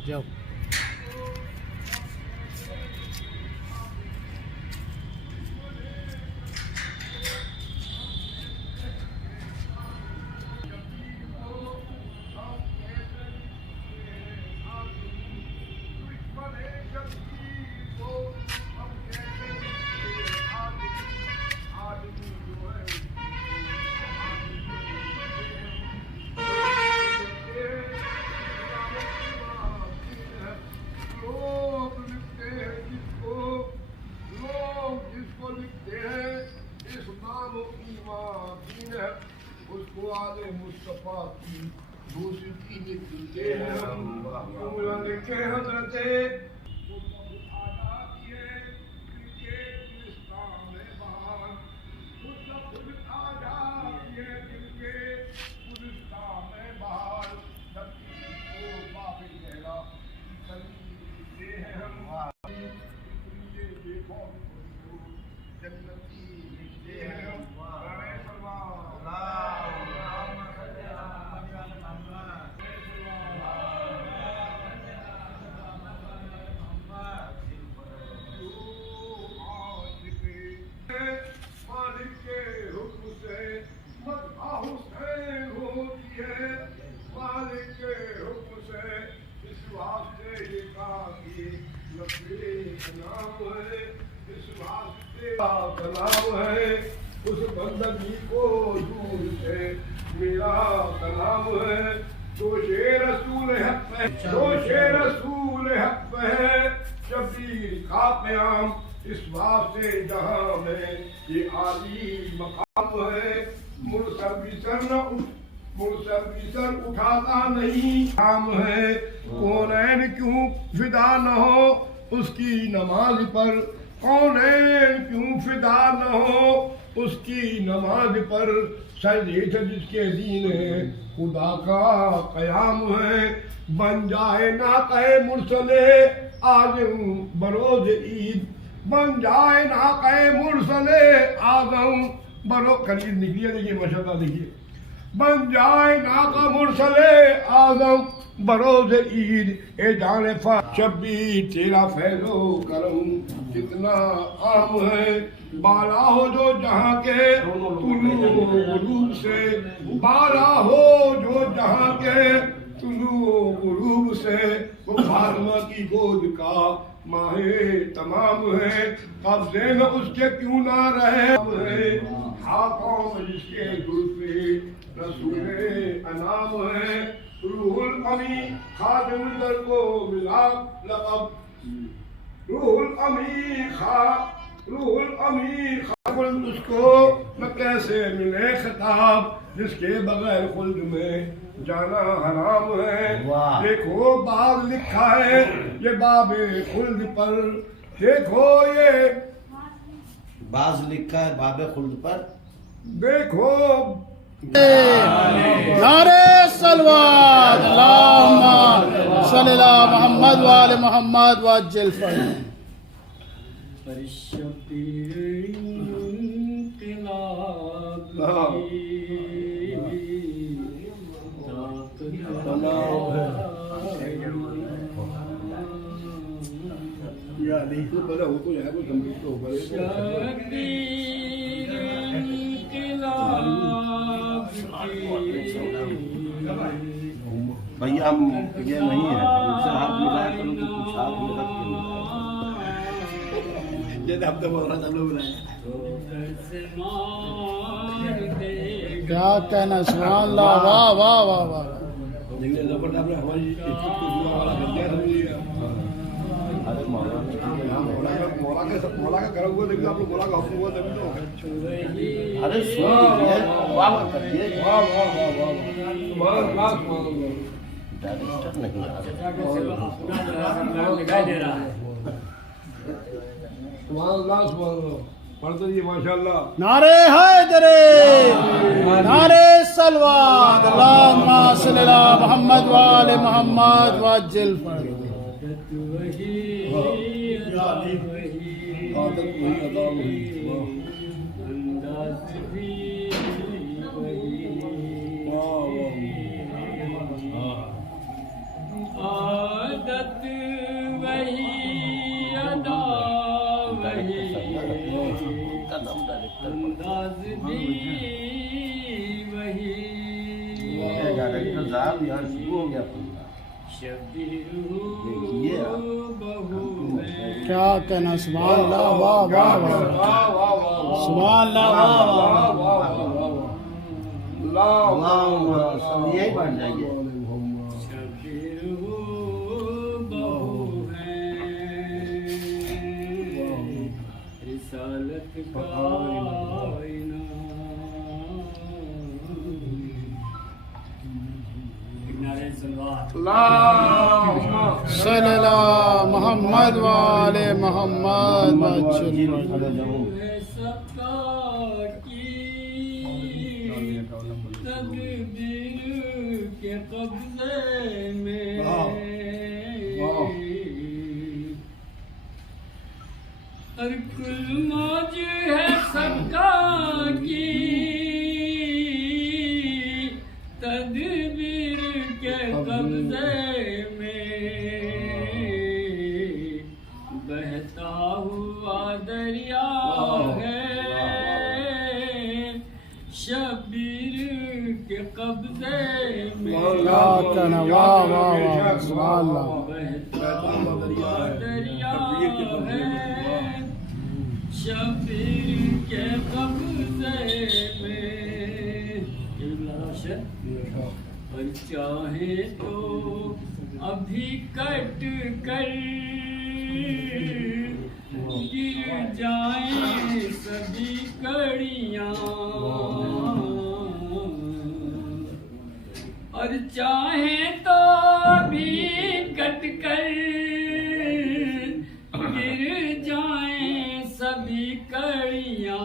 جاؤ اس کو آلے مصطفیٰ کی موسیقی لکھتے ہیں ہم لکھے حضرت سلام ہے اس بندگی کو دور سے میرا سلام ہے دوش رسول حق ہے دوش رسول حق ہے شبیر کا قیام اس واسطے جہاں میں یہ عالی مقام ہے مرسل بھی سر اٹھاتا نہیں کام ہے کونین کیوں فدا نہ ہو اس کی نماز پر کونین کیوں فدا نہ ہو اس کی نماز پر سجدے سے جس کے دین ہے خدا کا قیام ہے بن جائے ناقہ مرسل اعظم بروز عید بن جائے ناقہ مرسل اعظم قریب نکلیے دیکھیے ماشاءاللہ دیکھیے بن جائے ناقہ مرسل اعظم بروز عید اے جان شبیر تیرا فیض و کرم کتنا عام ہے بالا ہو جو جہاں کے طلوع غروب سے بالا ہو جو جہاں کے طلوع غروب سے وہ فاطمہ کی گود کا ماہ تمام ہے قبضے میں اس کے کیوں نہ رہے ہاتھوں میں جس کے زلف رسول انعام ہے روح الامی خادم در کو ملا لقب روح الامی خادم اس کو میں کیسے ملے خطاب جس کے بغیر خلد میں جانا حرام ہے دیکھو باب لکھا ہے یہ باب خلد پر دیکھو یہ باز لکھا ہے باب خلد پر دیکھو نعرے صلوات اللہم صلی علی محمد وآل محمد وعجل شبیر انقلاب بھیا ہم یہ نہیں ہے ان سے ہاتھ ملایا کرو تو کچھ ہاتھ میں رکھ کے اب تو بول رہا چلو کیا کہنا سبحان اللہ واہ واہ واہ واہ مولا کا کرم ہوا دیکھیے آپ لوگ مولا کا حکم ہوا تبھی تو ارے واہ کریے ڈائریکٹر نہیں پڑھتے رہیے ماشاء اللہ نعرے حیدرے نعرے صلوات اللہم صلی علی محمد وآل محمد وعجل عادت ڈائریکٹر صاحب یہاں شروع ہو گیا پورا دیکھیے آپ کیا کہنا سبحان اللہ واہ واہ واہ سبحان اللہ واہ واہ سب یہی بن جائیے رسالت کا صلی اللہ محمد والے محمد تقدیر کے قبضے میں ہر کل موج ہے سکا کی تدبیر کے قبضے میں بہتا ہوا دریا ہے شبیر کے قبضے میں کیا کہنا واہ واہ واہ سبحان اللہ بہتا ہوا دریا ہے شبیر کے قبضے میں اور چاہے تو ابھی کٹ کر گر جائیں سبھی کڑیاں اور چاہے تو ابھی کٹ کر گر جائیں سبھی کڑیاں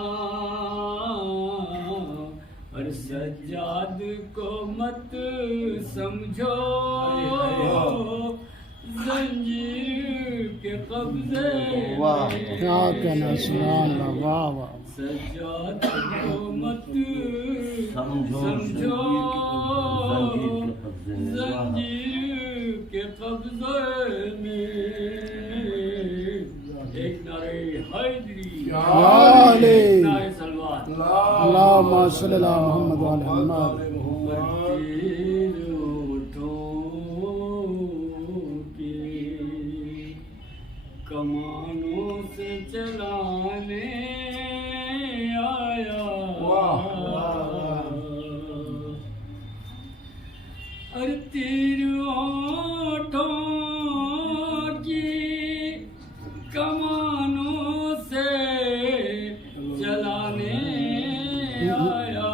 اور سجاد کو مت سمجھو زنجیر کے قبضے واہ کیا کہنا سبحان اللہ واہ واہ سجاد کو مت سمجھو سمجھو زنجیر زنجیر کے کے قبضے قبضے میں ایک نعرہ حیدری علی نعرہ سلوات اللہم صلی اللہ محمد والے محمد تیر اٹھوں کی کمانوں سے چلانے آیا اور تیر اٹھوں کی کمانوں سے چلانے آیا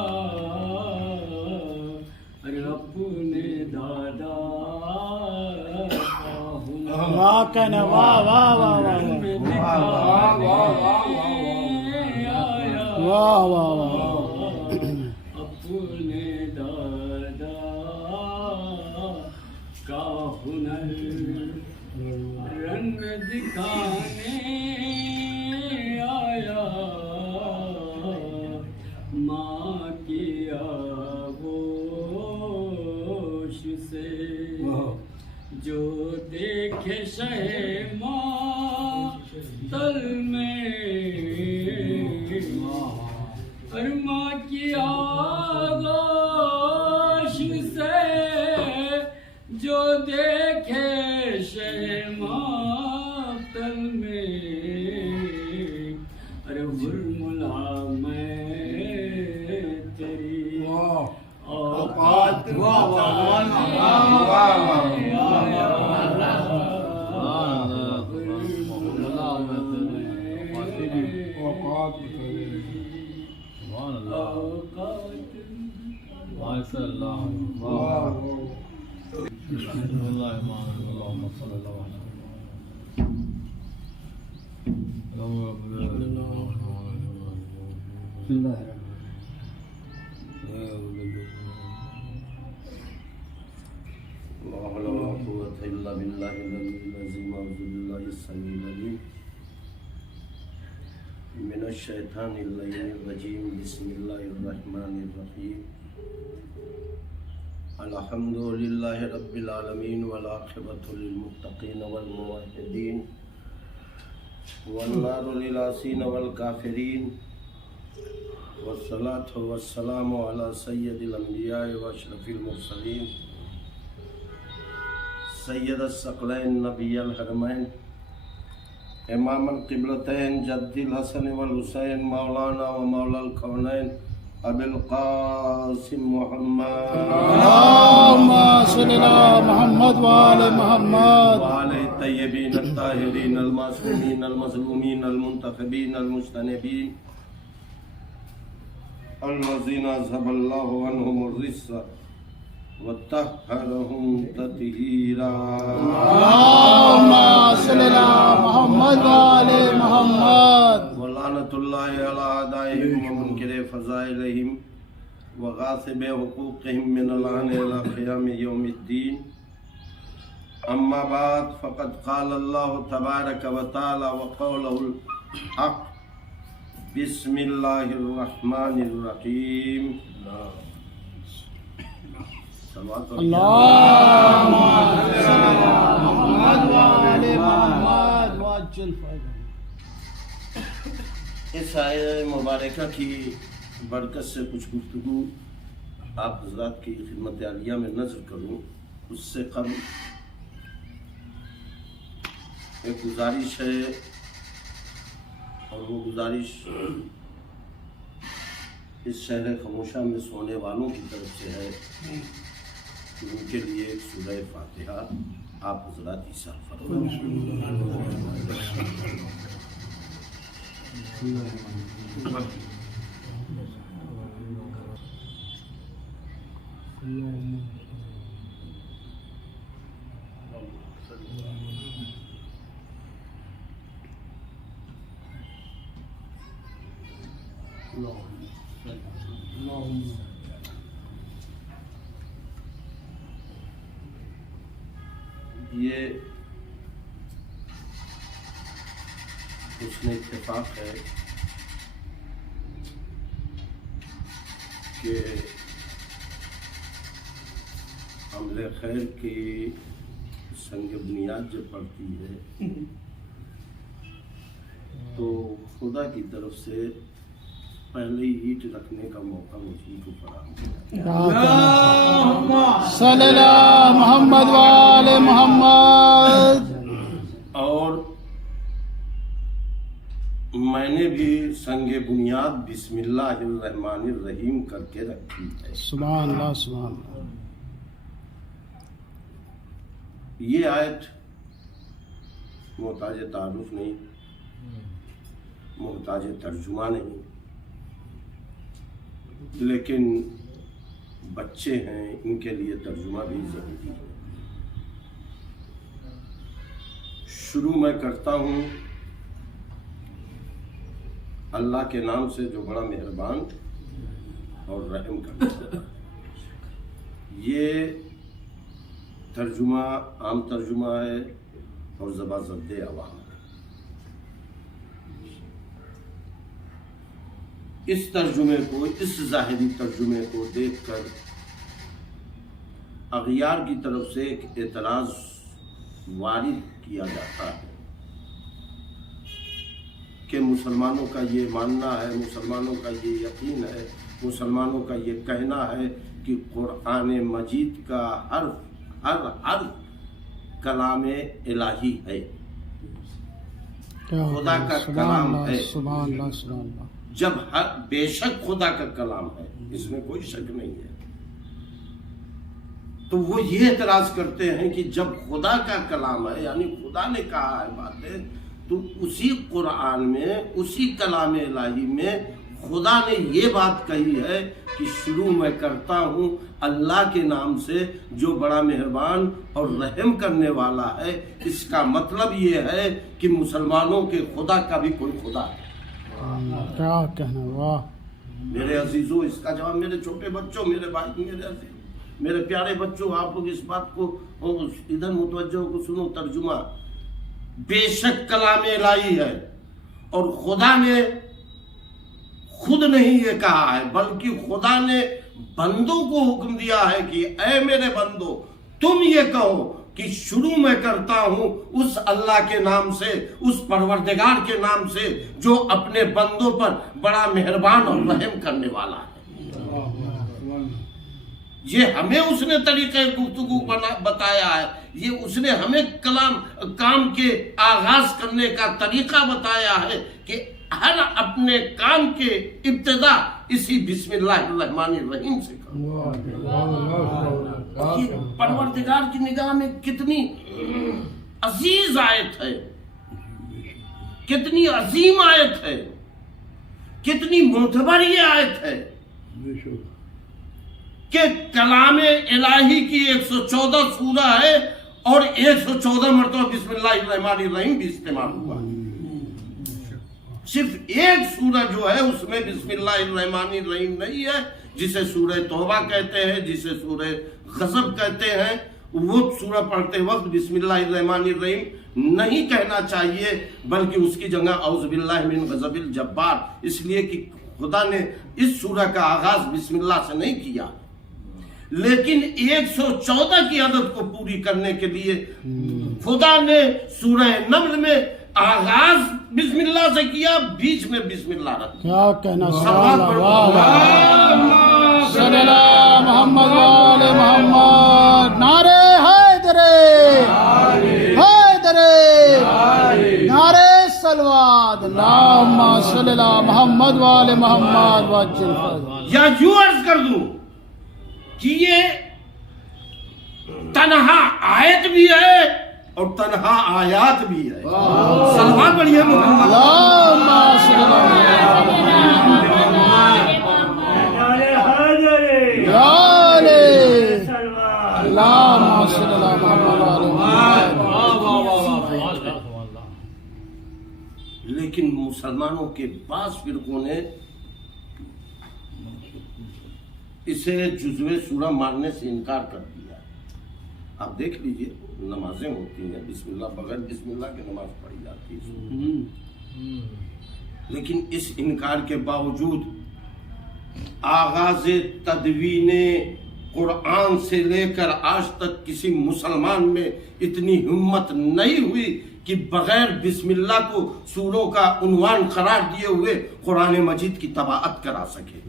ارے اپنے دادا واہ کہنا واہ واہ واہ واہ واہ واہ واہ اپنے دادا کا ہنر رنگ دکھانے آیا ماں کی آغوش سے جو دیکھے شہ ماں تل میں اور ماں کی آغوش سے جو دیکھے شہ ماں تل میں ارے حرملا میں تیری اوقات لا حول ولا قوة إلا بالله العلي العظيم أعوذ بالله السميع العليم من الشيطان اللعين الرجيم بسم الله الرحمن الرحيم الحمد لله رب العالمين والعاقبة للمتقين والموحدين والنار للعاصين والكافرين والصلاة والسلام على سید الانبیاء واشرف المرسلین سید الثقلین نبی الحرمین امام القبلتین جد الحسن والحسین مولانا و مولا الکونین ابی القاسم محمد اللهم صل على محمد وآل محمد وآل الطیبین الطاہرین المعصومین المظلومین المنتخبین المجتنبین الذین اذهب اللہ عنہم الرجس وطہرہم تطہیرا اللهم صل على محمد وآل محمد ولعنۃ اللہ علی اعدائہم ومنکر فضائلہم وغاصب حقوقہم من الآن الی قیام یوم الدین اما بعد فقد قال اللہ تبارک وتعالی وقولہ الحق بسم اللہ الرحمن الرحیم اللهم صل على محمد وآل محمد وعجل فرجهم. اس آیہ مبارکہ کی برکت سے کچھ گفتگو آپ حضرات کی خدمت عالیہ میں نظر کروں. اس سے قبل ایک گزارش ہے، اور وہ گزارش اس شہر خموشہ میں سونے والوں کی طرف سے ہے کہ ان کے لیے ایک سورہ فاتحہ آپ حضرات ایثار یہ حسن اتفاق ہے کہ عمل خیر کی سنگ بنیاد جب پڑتی ہے تو خدا کی طرف سے پہلے ہی اینٹ رکھنے کا موقع مجھے کو فراہم کیا. صلی اللہ محمد وآل محمد. اور میں نے بھی سنگ بنیاد بسم اللہ الرحمن الرحیم کر کے رکھی ہے. سبحان اللہ سبحان اللہ. یہ آیت محتاج تعارف نہیں، محتاج ترجمہ نہیں، لیکن بچے ہیں، ان کے لیے ترجمہ بھی ضروری ہے. شروع میں کرتا ہوں اللہ کے نام سے جو بڑا مہربان اور رحم کرتا ہے. یہ ترجمہ عام ترجمہ ہے اور زبان زد عوام ہے. اس ترجمے کو، اس ظاہری ترجمے کو دیکھ کر اغیار کی طرف سے ایک اعتراض وارد کیا جاتا ہے کہ مسلمانوں کا یہ ماننا ہے، مسلمانوں کا یہ یقین ہے، مسلمانوں کا یہ کہنا ہے کہ قرآن مجید کا ہر کلام الہی ہے، خدا کا کلام ہے. سبحان اللہ سبحان اللہ. جب بے شک خدا کا کلام ہے، اس میں کوئی شک نہیں ہے، تو وہ یہ اعتراض کرتے ہیں کہ جب خدا کا کلام ہے، یعنی خدا نے کہا ہے باتیں، تو اسی قرآن میں، اسی کلام الہی میں خدا نے یہ بات کہی ہے کہ شروع میں کرتا ہوں اللہ کے نام سے جو بڑا مہربان اور رحم کرنے والا ہے. اس کا مطلب یہ ہے کہ مسلمانوں کے خدا کا بھی کوئی خدا ہے. کیا کہنا. واہ میرے عزیزوں، اس کا جواب میرے چھوٹے بچوں، میرے بھائی، میرے عزیز، میرے پیارے بچوں، آپ لوگ اس بات کو ادھر متوجہ کو سنو. ترجمہ بے شک کلام الہی ہے، اور خدا نے خود نہیں یہ کہا ہے، بلکہ خدا نے بندوں کو حکم دیا ہے کہ اے میرے بندو، تم یہ کہو کہ کہ شروع میں کرتا ہوں اس اللہ کے نام سے، اس پروردگار کے نام سے جو اپنے بندوں پر بڑا مہربان اور رحم کرنے والا ہے۔ یہ ہمیں اس نے طریقہ گفتگو بتایا ہے، یہ اس نے ہمیں کام کے آغاز کرنے کا طریقہ بتایا ہے کہ ہر اپنے کام کے ابتدا اسی بسم اللہ الرحمن الرحیم سے کرو۔ یہ پروردگار کی نگاہ میں کتنی عزیز آیت ہے، کتنی عظیم آیت ہے، کتنی معتبر یہ آیت ہے کہ کلام الہی کی 114 سورہ ہے اور 114 مرتبہ بسم اللہ الرحمن الرحیم بھی استعمال ہوا۔ صرف ایک سورہ جو ہے اس میں بسم اللہ الرحمن الرحیم نہیں ہے، جسے سورہ توبہ کہتے ہیں، جسے سورہ غضب کہتے ہیں، وہ سورہ پڑھتے وقت بسم اللہ الرحمن الرحیم نہیں کہنا چاہیے، بلکہ اس کی جگہ اعوذ باللہ من غضب الجبار، اس لیے کہ خدا نے اس سورہ کا آغاز بسم اللہ سے نہیں کیا، لیکن 114 کی عدد کو پوری کرنے کے لیے خدا نے سورہ نمل میں آغاز بسم اللہ سے کیا، بیچ میں بسم اللہ رکھا۔ کیا کہنا، صلی اللہ محمد وآل محمد، نعرہ حیدرے حیدرے، نعرہ صلوات، اللہم صلی اللہ محمد وآل محمد وعجل فرجہ۔ یا یوں عرض کر دوں کہ یہ تنہا آیت بھی ہے اور تنہا آیات بھی ہے۔ صلوات پڑھیے محمد، اللہم صلی اللہ اللہم صلی اللہ محمد وآل محمد۔ لیکن مسلمانوں کے بعض فرقوں نے اسے جزو سورہ ماننے سے انکار کر دیا۔ آپ دیکھ لیجئے، نمازیں ہوتی ہیں بسم اللہ، بغیر بسم اللہ کے نماز پڑھی جاتی ہے، لیکن اس انکار کے باوجود آغاز تدوین قرآن سے لے کر آج تک کسی مسلمان میں اتنی ہمت نہیں ہوئی کہ بغیر بسم اللہ کو سوروں کا عنوان قرار دیے ہوئے قرآن مجید کی طباعت کرا سکے۔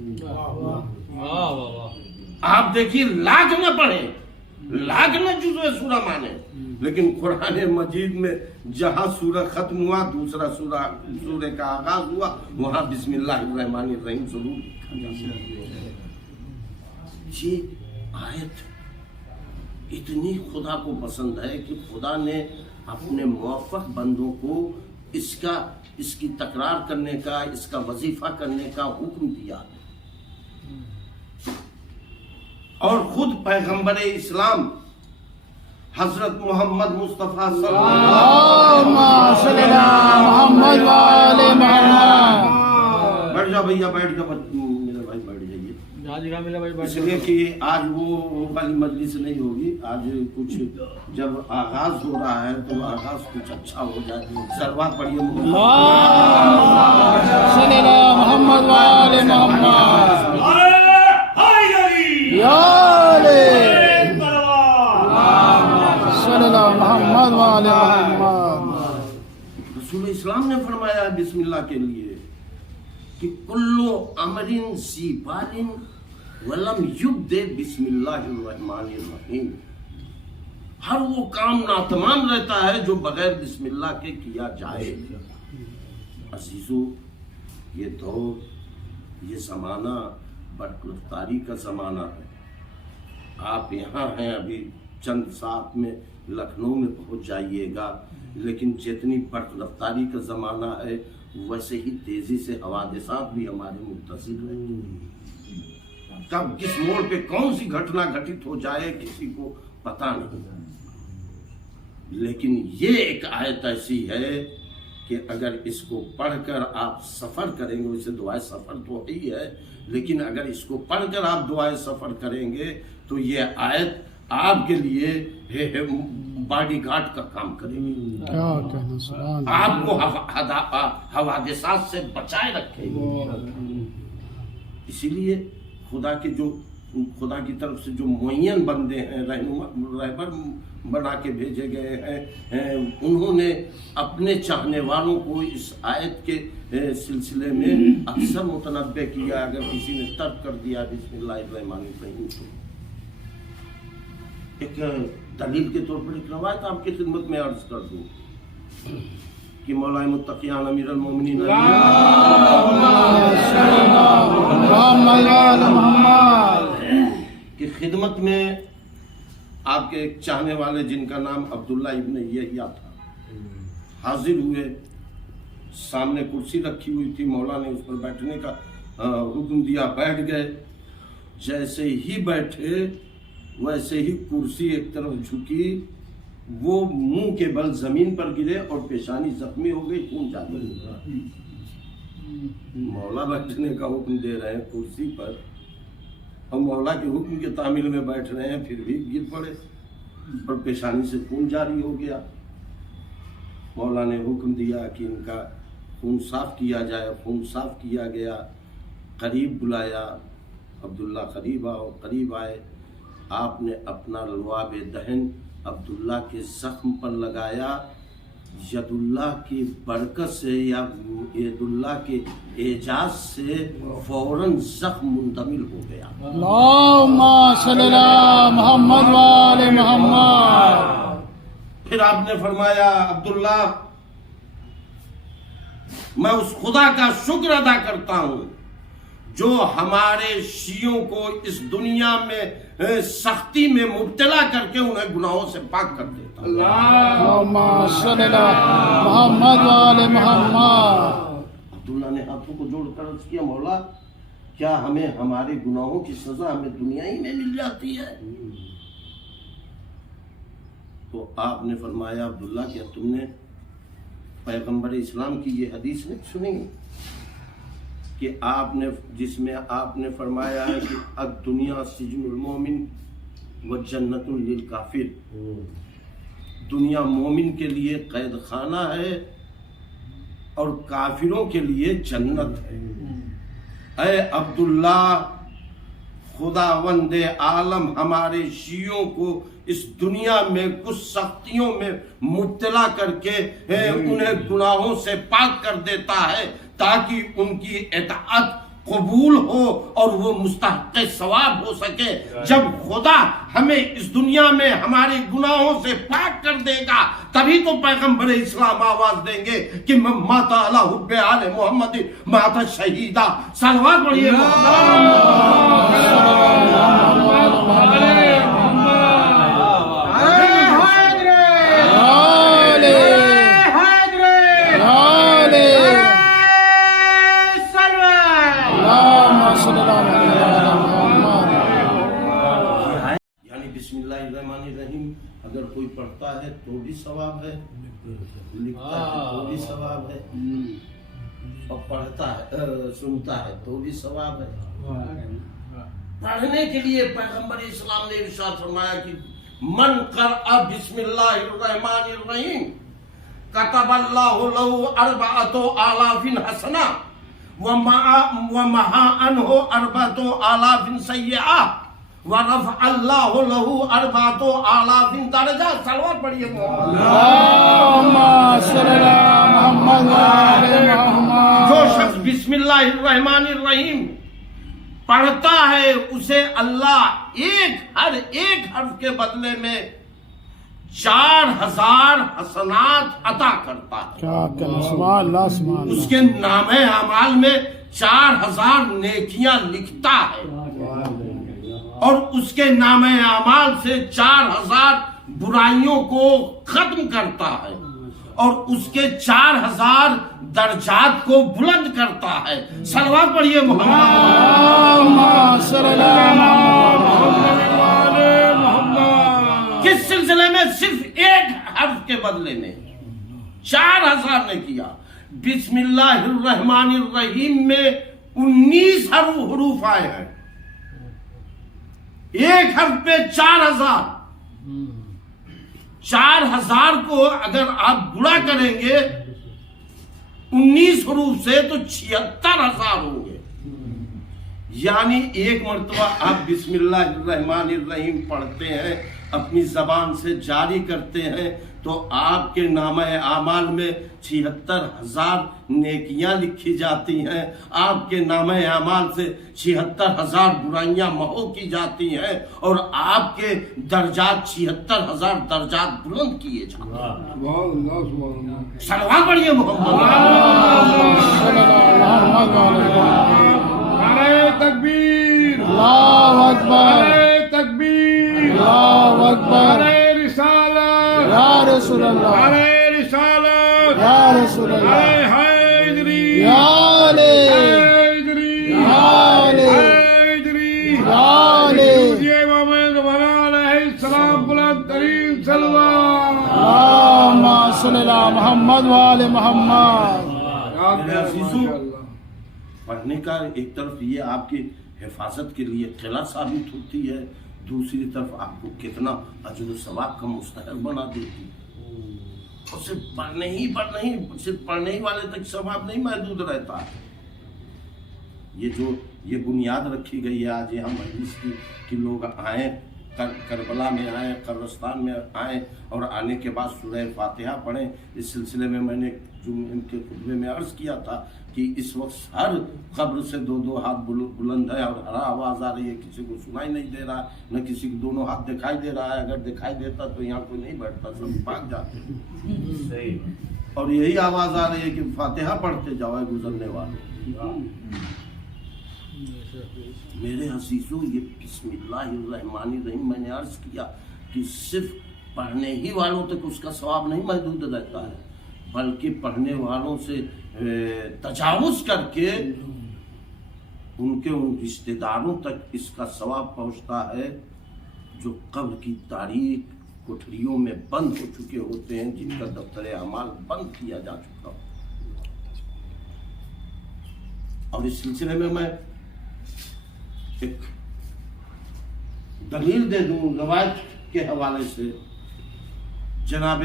آپ دیکھیے، لاکھ نہ پڑھیں، لاکھ نہ جزو سورہ مانے، لیکن قرآن مجید میں جہاں سورہ ختم ہوا، دوسرا سورہ کا آغاز ہوا، وہاں بسم اللہ الرحمن الرحیم ضرور لکھا جاتا ہے۔ یہ آیت اتنی خدا کو پسند ہے کہ خدا نے اپنے موفق بندوں کو اس کی تکرار کرنے کا، اس کا وظیفہ کرنے کا حکم دیا، اور خود پیغمبر اسلام حضرت محمد مصطفیٰ صلی اللہ علیہ محمد وآل محمد۔ بیٹھ جاؤ بھیا، بیٹھ جاؤ میرے بھائی، بیٹھ جائیے، اس لیے کہ آج وہ والی مجلس نہیں ہوگی، آج کچھ جب آغاز ہو رہا ہے تو آغاز کچھ اچھا ہو جائے۔ صلوات پڑھیے صلی اللہ محمد وآل محمد، صلی اللہ محمد وآل محمد۔ رسول اسلام نے فرمایا بسم اللہ کے لیے کہ کلو امرن سی بالن ولم یبدأ بسم اللہ الرحمن الرحیم، ہر وہ کام ناتمام رہتا ہے جو بغیر بسم اللہ کے کیا جائے۔ عزیزو، یہ دور، یہ زمانہ برق رفتاری کا زمانہ ہے۔ آپ یہاں ہیں، ابھی چند ساتھ میں لکھنؤ میں پہنچ جائیے گا، لیکن جتنی برق رفتاری کا زمانہ ہے ویسے ہی تیزی سے حوادثات بھی ہمارے متصل رہتے ہیں۔ کب کس موڑ پہ کون سی گھٹنا گھٹت ہو جائے کسی کو پتہ نہیں، لیکن یہ ایک آیت ایسی ہے کہ اگر اس کو پڑھ کر آپ سفر کریں گے، اسے دعائے سفر تو ہی ہے، لیکن اگر اس کو پڑھ کر آپ دعائے سفر کریں گے تو یہ آیت آپ کے لیے باڈی گارڈ کا کام کرے گی، آپ کو حوادثات سے بچائے رکھے گی۔ اسی لیے خدا کے جو خدا کی طرف سے جو معین بندے ہیں، رہبر بنا کے بھیجے گئے ہیں، انہوں نے اپنے چاہنے والوں کو اس آیت کے سلسلے میں اکثر متنبع کیا. اگر کسی نے ترک کر دیا بسم اللہ الرحمن الرحیم تو ایک دلیل کے طور پر ایک روایت آپ کی خدمت میں عرض کر دوں کہ مولا متقیان امیر المومنین کی خدمت میں آپ کے ایک چاہنے والے جن کا نام عبداللہ ابن یحییٰ تھا حاضر ہوئے. سامنے کرسی رکھی ہوئی تھی، مولا نے اس پر بیٹھنے کا حکم دیا، بیٹھ گئے. جیسے ہی بیٹھے ویسے ہی کرسی ایک طرف جھکی، وہ منہ کے بل زمین پر گرے اور پیشانی زخمی ہو گئی، خون جانے لگا. مولا بیٹھنے کا حکم دے رہے ہیں کرسی پر، اور مولا کے حکم کے تعمیل میں بیٹھ رہے ہیں، پھر بھی گر پڑے اور پیشانی سے خون جاری ہو گیا. مولا نے حکم دیا کہ ان کا خون صاف کیا جائے. خون صاف کیا گیا. قریب بلایا، عبداللہ قریب آئے. آپ نے اپنا لعاب دہن عبداللہ کے زخم پر لگایا. ید اللہ کی برکت سے یا ید اللہ کے اعجاز سے فوراً زخم منتمل ہو گیا. اللہم صلی اللہ محمد وآل محمد. پھر آپ نے فرمایا عبداللہ میں اس خدا کا شکر ادا کرتا ہوں جو ہمارے شیعوں کو اس دنیا میں سختی میں مبتلا کر کے انہیں گناہوں سے پاک کر دیتا. اللہم صلی اللہ محمد وآل محمد. عبداللہ نے ہاتھوں کو جوڑ کر عرض کیا مولا کیا ہمیں ہمارے گناہوں کی سزا ہمیں دنیا ہی میں مل جاتی ہے؟ تو آپ نے فرمایا عبداللہ کیا تم نے پیغمبر اسلام کی یہ حدیث نہیں سنی کہ آپ نے جس میں آپ نے فرمایا ہے کہ الدنیا سجن المومن وجنت للکافر، دنیا مومن کے لیے قید خانہ ہے اور کافروں کے لیے جنت ہے. اے عبداللہ خداوند عالم ہمارے شیعوں کو اس دنیا میں کچھ سختیوں میں مبتلا کر کے انہیں گناہوں سے پاک کر دیتا ہے تاکہ ان کی اطاعت قبول ہو اور وہ مستحق ثواب ہو سکے. جب خدا ہمیں اس دنیا میں ہمارے گناہوں سے پاک کر دے گا تبھی تو پیغمبر اسلام آواز دیں گے کہ من مات علی حب آل محمد مات شہیدہ. صلوات پڑھیے اگر کوئی پڑھتا ہے تو بھی ثواب ہے، لکھتا ہے تو بھی ثواب ہے، اور پڑھتا ہے سنتا ہے تو بھی ثواب ہے. پڑھنے کے لیے پیغمبر اسلام نے ارشاد فرمایا کہ من قرأ بسم اللہ الرحمن الرحیم کتب اللہ لہ 4,000 حسنہ ومحا عنہ 4,000 سیئہ ورفع اللہ لہ 4,000 درجات. صلوات پڑھیے اللہم صلی اللہ محمد وآل محمد. جو شخص بسم اللہ الرحمن الرحیم پڑھتا ہے اسے اللہ ہر ایک حرف کے بدلے میں 4,000 حسنات عطا کرتا ہے. سبحان اللہ سبحان اس کے نامہ اعمال میں 4,000 نیکیاں لکھتا ہے اور اس کے نامہ اعمال سے 4,000 برائیوں کو ختم کرتا ہے اور اس کے 4,000 درجات کو بلند کرتا ہے. صلوات پڑھیے محمد. کس سلسلے میں؟ صرف ایک حرف کے بدلے میں 4,000 نے کیا. بسم اللہ الرحمن الرحیم میں 19 حروف آئے ہیں، ایک حرف پہ 4,000. 4,000 کو اگر آپ گڑا کریں گے 19 حروف سے تو 76,000 ہوں گے. یعنی ایک مرتبہ آپ بسم اللہ الرحمن الرحیم پڑھتے ہیں، اپنی زبان سے جاری کرتے ہیں، تو آپ کے نامہ اعمال میں 76,000 نیکیاں لکھی جاتی ہیں، آپ کے نامہ اعمال سے 76,000 برائیاں محو کی جاتی ہیں، اور آپ کے درجات 76,000 درجات بلند کیے جاتے ہیں۔ صلوات پڑھیے محمد۔ نعرہ تکبیر، اللہ اکبر، نعرہ تکبیر، اللہ اکبر، نعرہ رسالت، یا رسول اللہ، نعرہ رسالت، یا رسول اللہ، نعرہ حیدری، یا علی، حیدری، یا علی، حیدری، یا علی، یہ امام زمانہ علیہ السلام بلند ترین صلوات۔ اللہم صلی اللہ محمد وآل محمد۔ میرے عزیزو، پڑھنے کا ایک طرف یہ آپ کی حفاظت کے لیے قلعہ ثابت ہوتی ہے، دوسری طرف آپ کو کتنا اجر و ثواب کا مستحق بنا دیتی ہے۔ اور صرف پڑھنے ہی والے تک ثواب نہیں محدود رہتا ہے۔ یہ بنیاد رکھی گئی ہے آج یہاں مجلس کی لوگ آئیں، کربلا میں آئیں، قبرستان میں آئیں، اور آنے کے بعد سورہ فاتحہ پڑھیں۔ اس سلسلے میں میں نے ان کے خطبے میں عرض کیا تھا کہ اس وقت ہر قبر سے 2 ہاتھ بلند ہے، اور ہر آواز آ رہی ہے، کسی کو سنائی نہیں دے رہا ہے، نہ کسی کو 2 ہاتھ دکھائی دے رہا ہے۔ اگر دکھائی دیتا تو یہاں کوئی نہیں بیٹھتا، سب بھاگ جاتے۔ اور یہی آواز آ رہی ہے کہ فاتحہ پڑھتے جاؤ اے گزرنے والوں۔ میرے عزیزو، یہ بسم اللہ الرحمن الرحیم میں نے عرض کیا کہ صرف پڑھنے ہی والوں تک اس کا ثواب نہیں محدود رہتا ہے، بلکہ پڑھنے والوں سے تجاوز کر کے ان رشتہ داروں تک اس کا ثواب پہنچتا ہے، جو قبر کی تاریک کوٹھریوں میں بند ہو چکے ہوتے ہیں، جن کا دفتر اعمال بند کیا جا چکا ہو۔ اور اس سلسلے میں ایک دلیل دے دوں روایت کے حوالے سے۔ جناب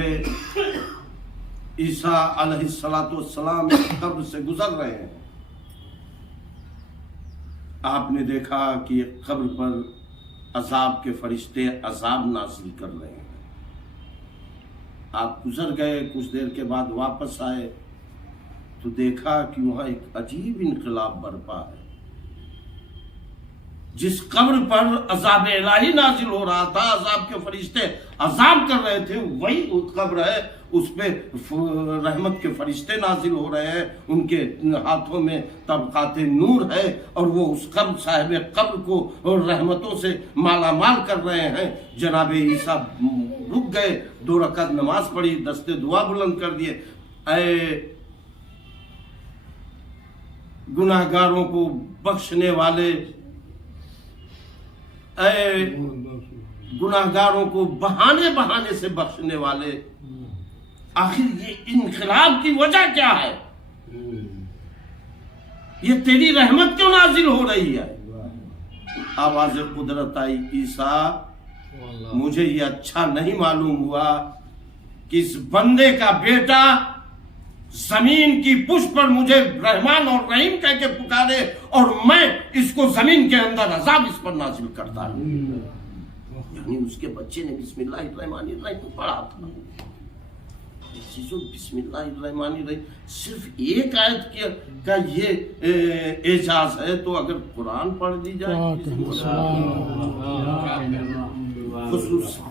عیسیٰ علیہ السلام قبر سے گزر رہے ہیں، آپ نے دیکھا کہ قبر پر عذاب کے فرشتے عذاب نازل کر رہے ہیں۔ آپ گزر گئے، کچھ دیر کے بعد واپس آئے تو دیکھا کہ وہاں ایک عجیب انقلاب برپا ہے۔ جس قبر پر عذاب الہی نازل ہو رہا تھا، عذاب کے فرشتے عذاب کر رہے تھے، وہی قبر ہے، اس پہ رحمت کے فرشتے نازل ہو رہے ہیں، ان کے ہاتھوں میں طبقات نور ہے، اور وہ اس قبر صاحب قبر کو رحمتوں سے مالا مال کر رہے ہیں۔ جناب عیسیٰ رک گئے، 2 رکعت نماز پڑھی، دستے دعا بلند کر دیے، اے گناہگاروں کو بخشنے والے، اے گناہگاروں کو بہانے سے بخشنے والے، آخر یہ انقلاب کی وجہ کیا ہے؟ یہ تیری رحمت کیوں نازل ہو رہی ہے؟ آواز قدرت آئی، عیسیٰ مجھے یہ اچھا نہیں معلوم ہوا کہ اس بندے کا بیٹا زمین کی پشت پر مجھے رحمان اور رحیم کہہ کے پکارے، اور میں اس کو زمین کے اندر عذاب اس پر نازل کرتا ہوں۔ یعنی اس کے بچے نے بسم اللہ الرحمن الرحیم پڑھا تھا۔ بسم اللہ الرحمن الرحیم صرف ایک آیت کا یہ اعجاز ہے، تو اگر قرآن پڑھ دی جائے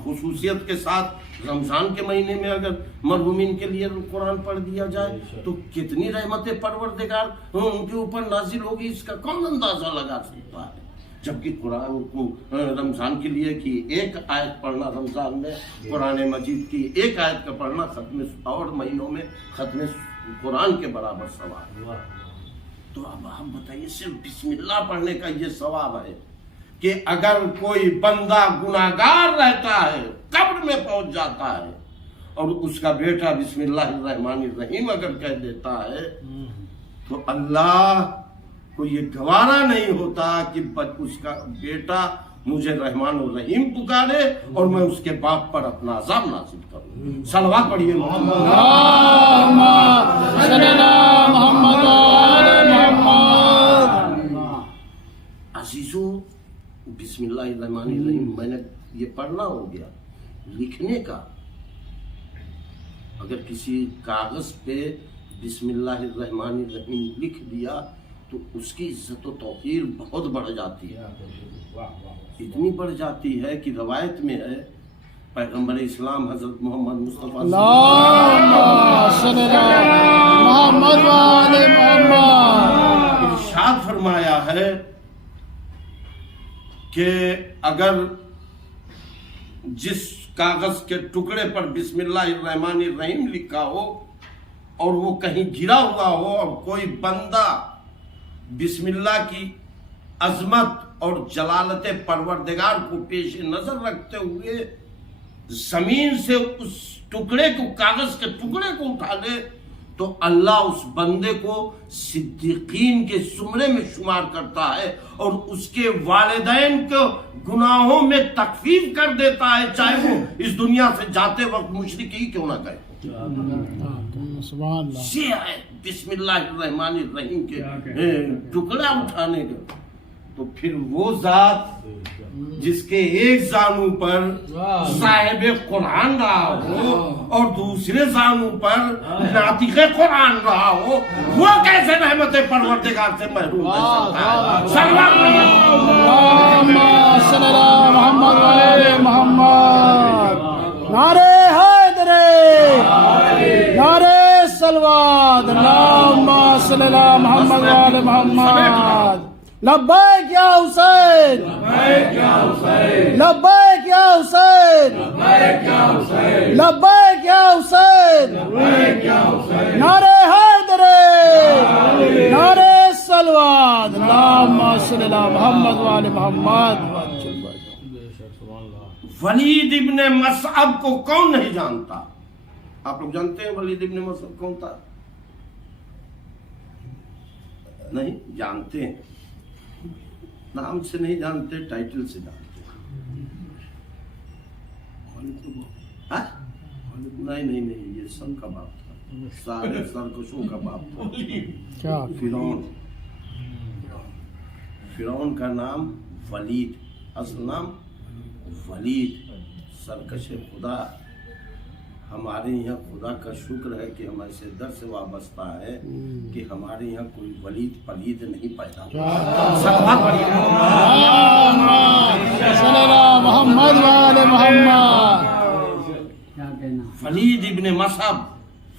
خصوصیت کے ساتھ، رمضان کے مہینے میں اگر مرحومین کے لیے قرآن پڑھ دیا جائے تو کتنی رحمت پروردگار ان کے اوپر نازل ہوگی، اس کا کون اندازہ لگا سکتا ہے؟ جبکہ قرآن کو رمضان کے لیے کہ ایک آیت پڑھنا، رمضان میں قرآن مجید کی ایک آیت کا پڑھنا ختم، اور مہینوں میں ختم قرآن کے برابر ثواب۔ تو اب آپ بتائیے، صرف بسم اللہ پڑھنے کا یہ ثواب ہے کہ اگر کوئی بندہ گناہگار رہتا ہے، قبر میں پہنچ جاتا ہے، اور اس کا بیٹا بسم اللہ الرحمن الرحیم اگر کہہ دیتا ہے، تو اللہ کو یہ گوارا نہیں ہوتا کہ اس کا بیٹا مجھے رحمان الرحیم پکارے اور میں اس کے باپ پر اپنا عذاب نازل کروں۔ صلوات پڑھیے محمد۔ اللہم صلی علی محمد وآل محمد۔ بسم اللہ الرحمن الرحیم میں نے یہ پڑھنا ہو گیا، لکھنے کا اگر کسی کاغذ پہ بسم اللہ الرحمن الرحیم لکھ دیا تو اس کی عزت و توقیر بہت بڑھ جاتی ہے، اتنی بڑھ جاتی ہے کہ روایت میں ہے پیغمبر اسلام حضرت محمد مصطفیٰ اللہم صلی علی محمد وآل محمد ارشاد فرمایا ہے کہ اگر جس کاغذ کے ٹکڑے پر بسم اللہ الرحمن الرحیم لکھا ہو اور وہ کہیں گرا ہوا ہو اور کوئی بندہ بسم اللہ کی عظمت اور جلالت پروردگار کو پیش نظر رکھتے ہوئے زمین سے اس ٹکڑے کو، کاغذ کے ٹکڑے کو اٹھا لے تو اللہ اس بندے کو صدیقین کے زمرے میں شمار کرتا ہے اور اس کے والدین کو گناہوں میں تخفیف کر دیتا ہے، چاہے وہ اس دنیا سے جاتے وقت مشرک ہی کیوں نہ کہے۔ سبحان اللہ۔ یہ ہے بسم اللہ الرحمن الرحیم کے ٹکڑا اٹھانے کا۔ تو پھر وہ ذات جس کے ایک زانو پر صاحب قرآن رہا ہو اور دوسرے زانو پر ناطق قرآن رہا ہو، وہ کیسے رحمت پروردگار سے محروم رہ سکتا ہے؟ سلام اللہم صلی علی محمد وآل محمد۔ نعرہ حیدری، نعرہ صلوات، اللہم صلی علی محمد وآل محمد۔ لبیک یا حسین، لبیک یا حسین، لبیک یا حسین، لبیک یا حسین، نعرہ حیدری، نعرہ صلوات، اللہم صلی علی محمد وآل محمد۔ ولید ابن مصعب کو کون نہیں جانتا؟ آپ لوگ جانتے ہیں ولید ابن مصعب کون تھا؟ نہیں جانتے ہیں، نام سے نہیں جانتے، ٹائٹل سے جانتے ہاں؟ نہیں یہ سب کا باپ تھا، سارے سرکشوں کا باپ تھا۔ فرعون کا نام ولید، اصل نام ولید، سرکش خدا۔ ہمارے یہاں خدا کا شکر ہے کہ ہم ایسے در سے وابستہ ہے کہ ہمارے یہاں کوئی ولید پلید نہیں پیدا محمد وآل محمد۔ ولید ابن مصعب،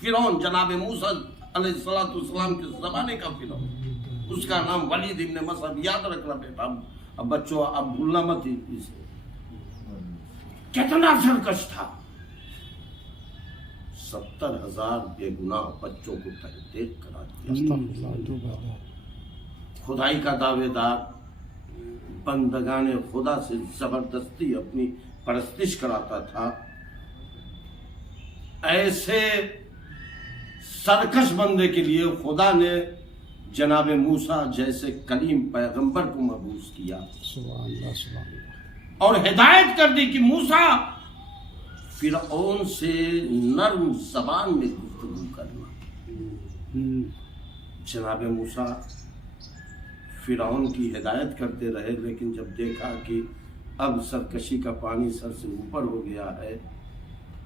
فرعون جناب موسیٰ علیہ السلام کے زمانے کا فرعون، اس کا نام ولید ابن مصعب، یاد رکھنا بیٹا، اب بچوں اب بھولنا مت اسے۔ کتنا سرکش تھا، 70,000 بے گناہ بچوں کو تحقیق کرا دیا، خدائی کا دعوے دار، بندگان خدا سے زبردستی اپنی پرستش کراتا تھا۔ ایسے سرکش بندے کے لیے خدا نے جناب موسیٰ جیسے کلیم پیغمبر کو مبعوث کیا اور ہدایت کر دی کہ موسیٰ فرعون سے نرم زبان میں گفتگو کرنا۔ جناب موسیٰ فرعون کی ہدایت کرتے رہے، لیکن جب دیکھا کہ اب سرکشی کا پانی سر سے اوپر ہو گیا ہے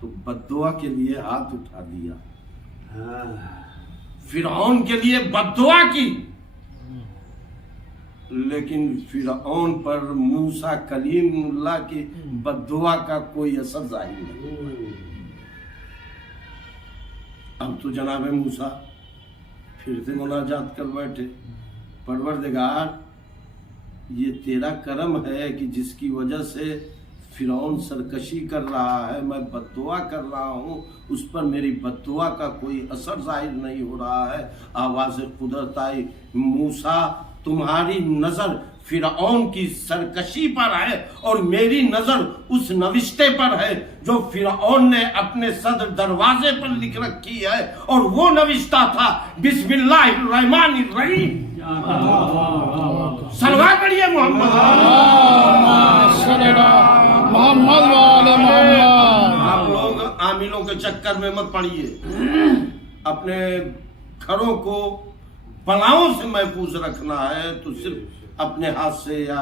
تو بددعا کے لیے ہاتھ اٹھا دیا، فرعون کے لیے بددعا کی، لیکن فرعون پر موسیٰ کلیم اللہ کی بددعا کا کوئی اثر ظاہر نہیں۔ اب تو جناب موسیٰ پھر سے مناجات کر بیٹھے، پروردگار یہ تیرا کرم ہے کہ جس کی وجہ سے فرعون سرکشی کر رہا ہے، میں بددعا کر رہا ہوں، اس پر میری بددعا کا کوئی اثر ظاہر نہیں ہو رہا ہے۔ آواز قدرت آئی، موسیٰ تمہاری نظر فرعون کی سرکشی پر ہے اور میری نظر اس نوشتے پر ہے جو فرعون نے اپنے صدر دروازے پر لکھ رکھی ہے، اور وہ نوشتہ تھا بسم اللہ الرحمن الرحیم۔ صلوات پڑھیے محمد محمد والے محمد۔ آپ لوگ عاملوں کے چکر میں مت پڑیے، اپنے گھروں کو بلاؤں سے محفوظ رکھنا ہے تو صرف اپنے ہاتھ سے یا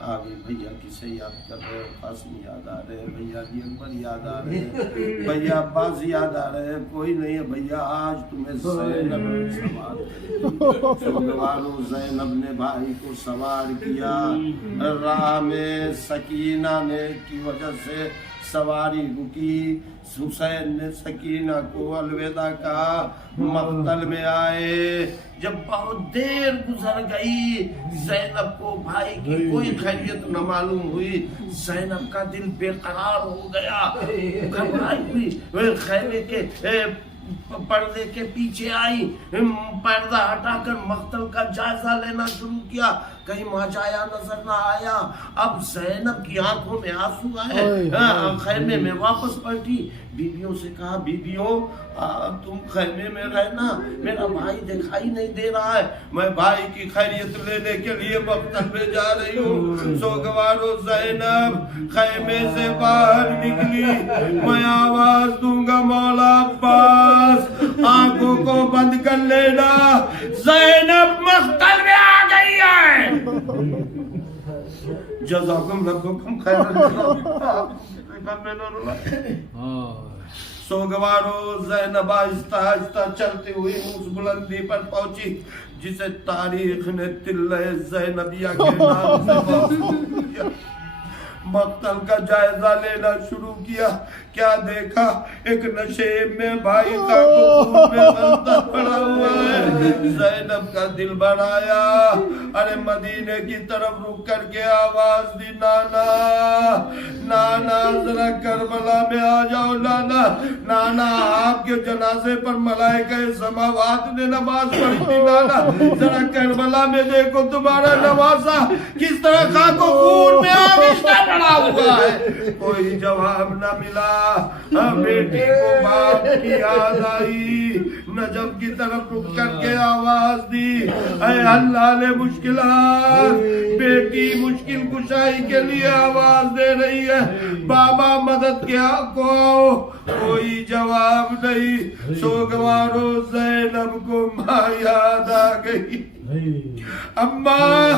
آگے بھیا کسے یاد کر رہے ہو؟ قاسم یاد آ رہے ہیں، بھیا جی اکبر یاد آ رہے ہیں، بھیا عباس یاد آ رہے ہیں، کوئی نہیں ہے بھیا آج تمہیں زینب سوار کرے۔ سوگوارو زینب نے بھائی کو سوار کیا، راہ میں سکینہ نے کی وجہ سے سواری رکی، حسین نے سکینہ کو الوداع کہا، مقتل میں آئے۔ جب بہت دیر گزر گئی، زینب کو بھائی کی کوئی خیریت نہ معلوم ہوئی، زینب کا دل بے قرار ہو گیا، گھبرائی ہوئی، خیمے کے پردے کے پیچھے آئی، پردہ ہٹا کر مقتل کا جائزہ لینا شروع کیا، کہیں ماجایا نظر نہ آیا۔ اب زینب کی آنکھوں میں آنسو آئے، خیمے میں واپس پلٹی، بیویوں سے کہا بیویوں تم خیمے میں رہنا، میرا بھائی دکھائی نہیں دے رہا ہے، میں بھائی کی خیریت لینے کے لیے مقتل میں جا رہی ہوں۔ سوگوارو زینب خیمے سے باہر نکلی، میں آواز دوں گا مولا عباس آنکھوں کو بند کر لینا، زینب مقتل میں آ گئی ہے۔ جزاکم ربکم خیر۔ سوگوارو زینب آہستہ آہستہ چلتی ہوئی اس بلندی پر پہنچی جسے تاریخ نے تلہ زینبیہ کے نام سے موسوم کیا۔ مقتل کا جائزہ لینا شروع کیا، کیا دیکھا ایک نشیب میں بھائی کا خون میں غلطہ پڑا ہوا ہے۔ زینب کا دل بڑھایا، ارے مدینے کی طرف رک کر کے آواز دی، نانا نانا ذرا کربلا میں آ جاؤ، نانا نانا آپ کے جنازے پر ملائکہ سماوات نے نماز پڑھی تھی، نانا ذرا کربلا میں دیکھو تمہارا نواسا کس طرح خاک و خون میں آویزہ پڑا ہوا ہے۔ کوئی جواب نہ ملا، بیٹی کو باپ کی یاد آئی، نجف کی طرف رک کر کے آواز دی، اے اللہ نے مشکلات، بیٹی مشکل کشائی کے لیے آواز دے رہی ہے، بابا مدد کیا کو آؤ، کوئی جواب نہیں۔ سوگوارو زینب کو ماں یاد آ گئی، اماں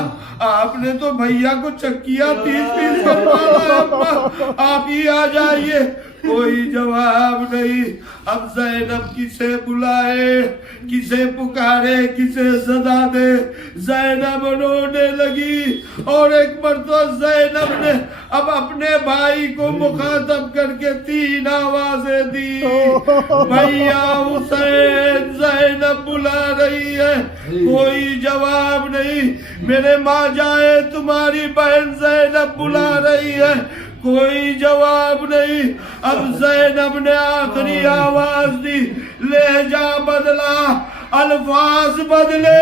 آپ نے تو بھیا کو چکیا 30 کروانا، اماں آپ ہی آ جائیے، کوئی جواب نہیں۔ اب زینب کسے بلائے، کسے پکارے، کسے صدا دے، زینب رونے لگی، اور ایک مرتبہ زینب نے اب اپنے بھائی کو مخاطب کر کے 3 آوازیں دی، بھیا حسین زینب بلا رہی ہے، کوئی جواب نہیں، میرے ماں جائے تمہاری بہن زینب بلا رہی ہے، کوئی جواب نہیں۔ اب زینب نے آخری آواز دی، لہجہ بدلا، الفاظ بدلے،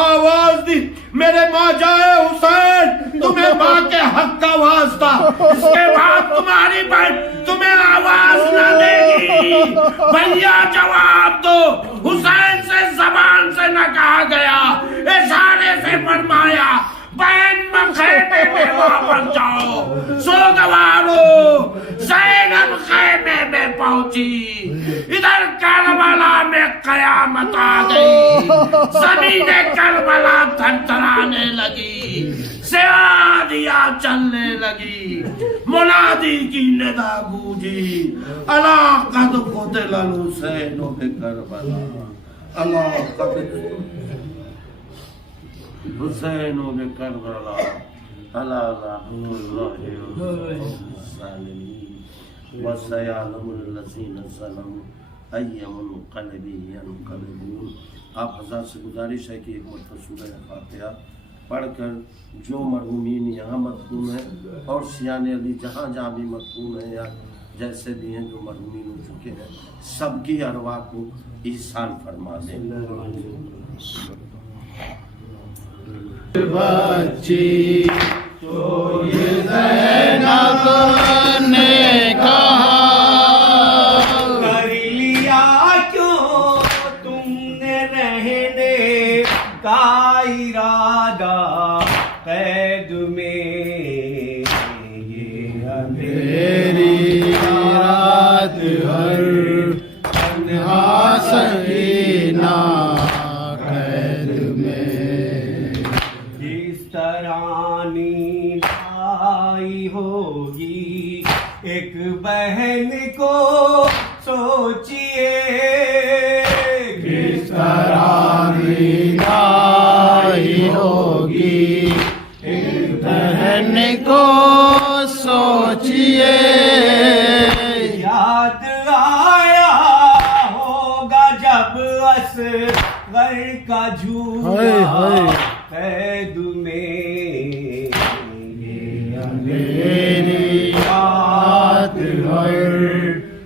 آواز دی، میرے ماں جائے حسین تمہیں ماں کے حق کا واسطہ، اس کے بعد تمہاری بہن تمہیں آواز نہ دے گی، بھیا جواب دو، حسین سے زبان سے نہ کہا گیا، اشارے سے فرمایا، بہن خیمے میں واپس جاؤ۔ سوگوارو زینب خیمے میں پہنچی، ادھر کربلا میں قیامت آ گئی، زمین کربلا تھرتھرانے لگی، سیادیاں چلنے لگی، منادی کی ندا گونجی، الا قد قتل الحسین بکربلا، الا قد حسین میں کربلا، الا رحمۃ اللہ الظالمین وسیعلم الذین ظلموا ای منقلب ینقلبون۔ آپ حضرات سے گزارش ہے کہ ایک مرتبہ سورہ فاتحہ پڑھ کر جو مرحومین یہاں مدفون ہیں اور سیان علی جہاں جہاں بھی مدفون ہیں یا جیسے بھی ہیں جو مرحومین ہو چکے ہیں، سب کی ارواح کو احسان فرما دیں۔ بچی تو یہ زینب نے کہا، کر لیا کیوں تم نے رہنے کا ارادہ قید میں، یہ میری رات ہر تنہا سکینہ قید میں، جس طرح قربانی لائی ہوگی ایک بہن کو سوچئے کس طرح لائی ہوگی ایک بہن کو سوچئے یاد آیا ہوگا جب اصغر کا جھولا قید میں میری یاد ہے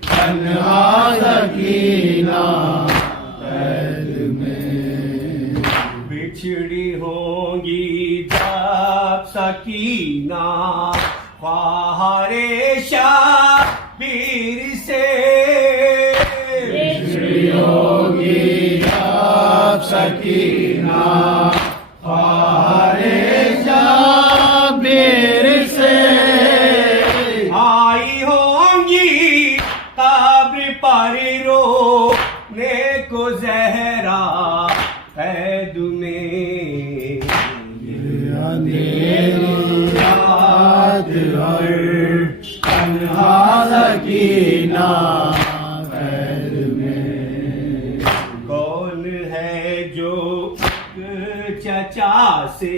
تنہا سکینہ قید میں بچھڑی ہوں گی جب سکینہ خواہر شبیر سے بچھڑی ہوگی جب سکینہ خواہر شبیر سے آئی ہوں گی قبر پر رونے کو زہرا قید میں اندھیری رات ہے تنہا سکینہ قید میں کون ہے جو چچا سے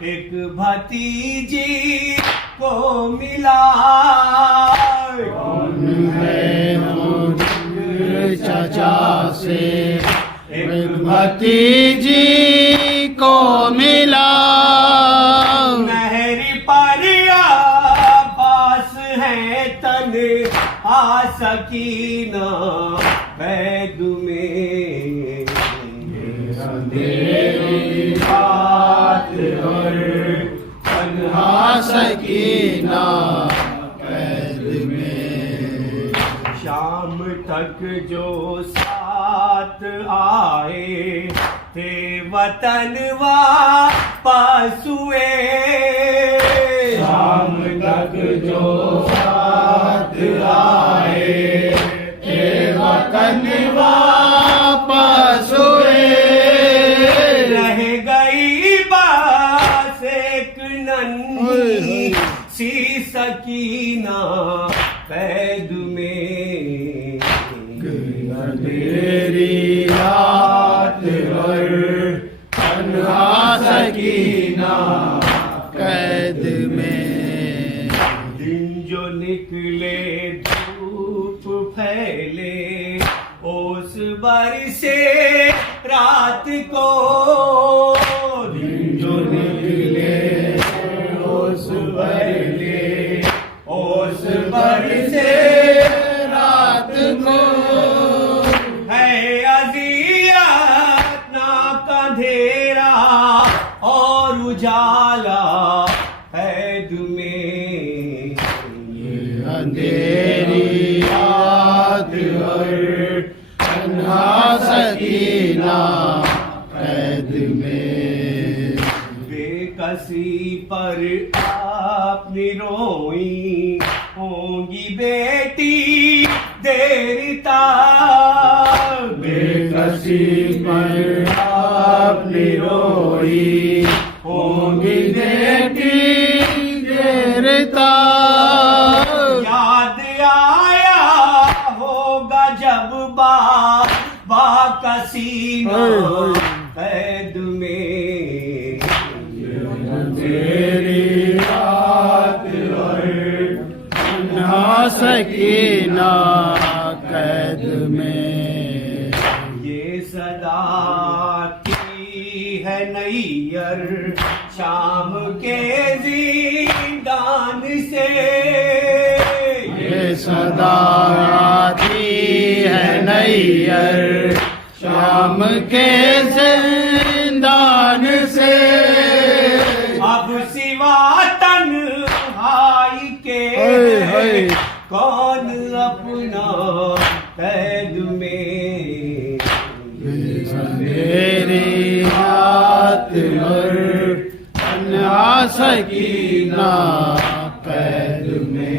ایک بھتیجی کو ملا کون ہے مجھ چچا سے ایک بھتیجی کو ملا نہر پر عباس ہے تنہا سکینہ قید میں اندھیری رات ہے تنہا سکینہ قید میں شام تک جو ساتھ آئے تھے وطن واپس ہوئے شام تک جو ساتھ آئے تھے وطن واپس ہوئے رہ گئی بس ایک ننھی سی سکینہ قید میں اندھیری رات ہے تنہا سکینہ قید میں دن جو نکلے دھوپ پھیلے اس برسے رات کو دن جو نکلے اس برلے اس برسے رات کو ہے اذیت ناک اندھیرا اور اجالا قید میں اندھیری رات ہے تنہا سکینہ قید میں بے کسی پر آپ نے روئی ہوں گی بیٹی دیرتا بے کسی پر آپ نے روئی ہوں گی بیٹی دیرتا یاد آیا ہوگا جب بابا کا سینہ قید میں تیری رات ہے تنہا سکینہ قید میں یہ صدا کی ہے نیر شام کے زندان سے یہ صدا آتی ہے نیر شام کے زندان سے اب سوا تنہائی کے کون اپنا قید میں اندھیری رات ہے تنہا سکینہ قید میں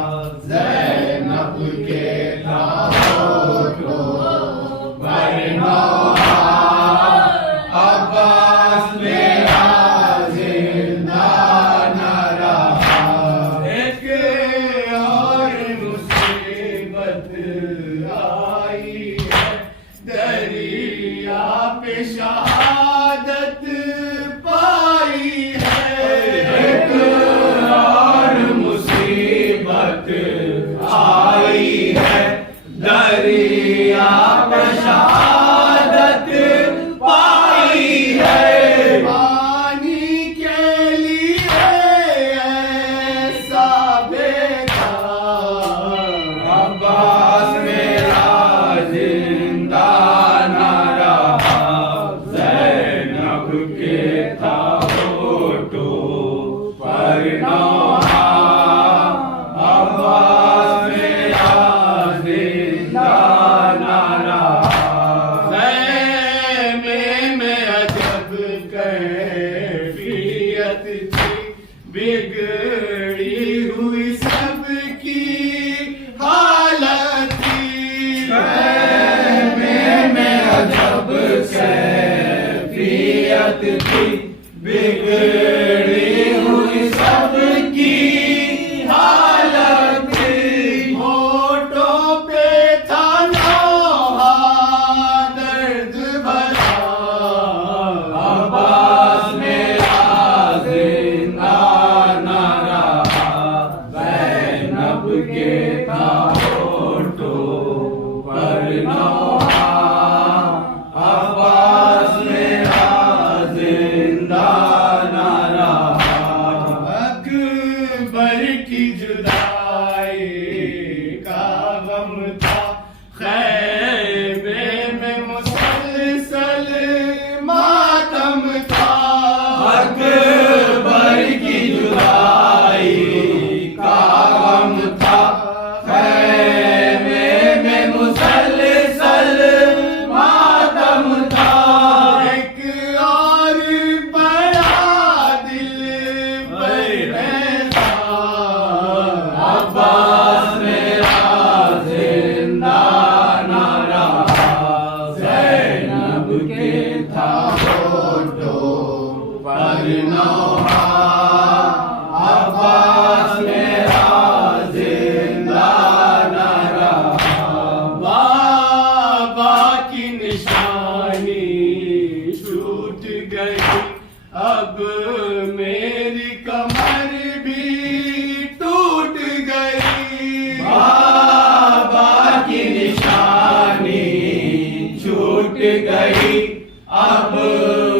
حالت تھی بگڑی ہوئی سب کی حالت تھی ہونٹوں پہ تھا نوحہ درد بھرا عباس میرا زندہ نہ رہا زینب کے تھا ہونٹوں پر نوحہ عباس میرا زندہ نہ رہا اکبر کی جدائی کا غم تھا خیمے میں مسلسل ماتم تھا اکبر کی جدائی کا غم تھا خیمے میں مسلسل ماتم تھا ایک اور بڑا دل تھا عباس میرا زندہ نہ رہا زینب کے تھا ہونٹوں پر نوحہ عباس میرا زندہ نہ رہا بابا کی نشانی چھوٹ گئی اب میری کمر بھی ٹوٹ گئی بابا کی نشانی چھوٹ گئی اب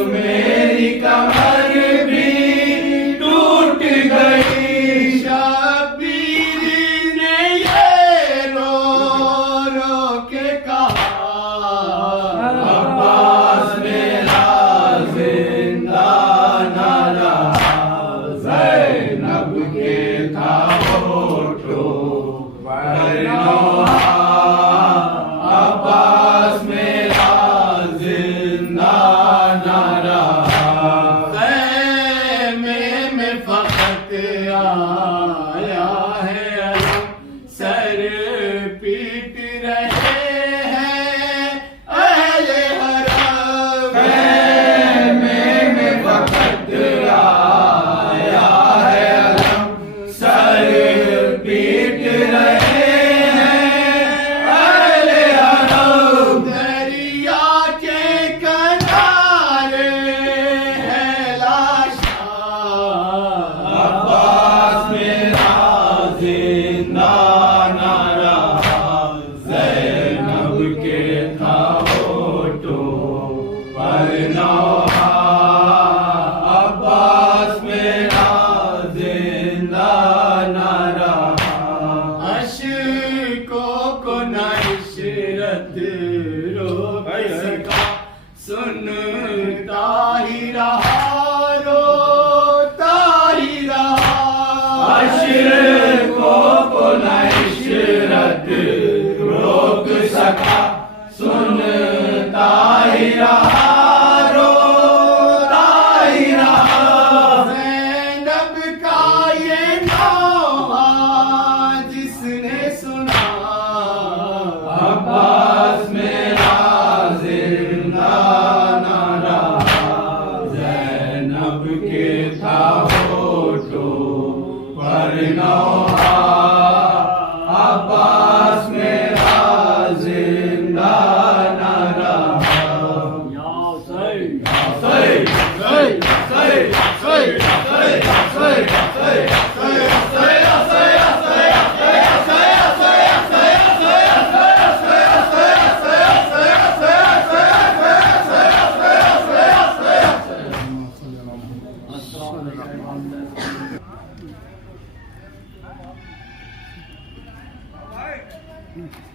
میری کمر بھی ٹوٹ گئی شبیر نے یہ رو رو کے کہا عباس میرا زندہ نہ رہا زینب کے تھا ہونٹوں پر نوحہ عباس میرا زندہ نہ رہا خیمے میں فقط آیا ہے علم سر پیٹ رہے ہیں اہل حرم خیمے میں فقط آیا ہے علم سر پیٹ رہے ہیں اہل حرم دریا کے کنارے ہے لاشاں عباس میرا زندہ نہ رہا زینب کے تھا ہونٹوں پر نوحہ عباس میرا زندہ نہ رہا اشکوں کو نہ عشرت روک سکا سنتا ہی رہا روتا ہی رہا اشکوں کو نہ عشرت روک سکا سنتا ہی رہا روتا ہی رہا زینب کا یہ نوحہ جس نے سنا عباس میرا زندہ نہ رہا زینب کے تھا ہونٹوں پر نوحہ عباس میرا زندہ نہ رہا یا حسین Right.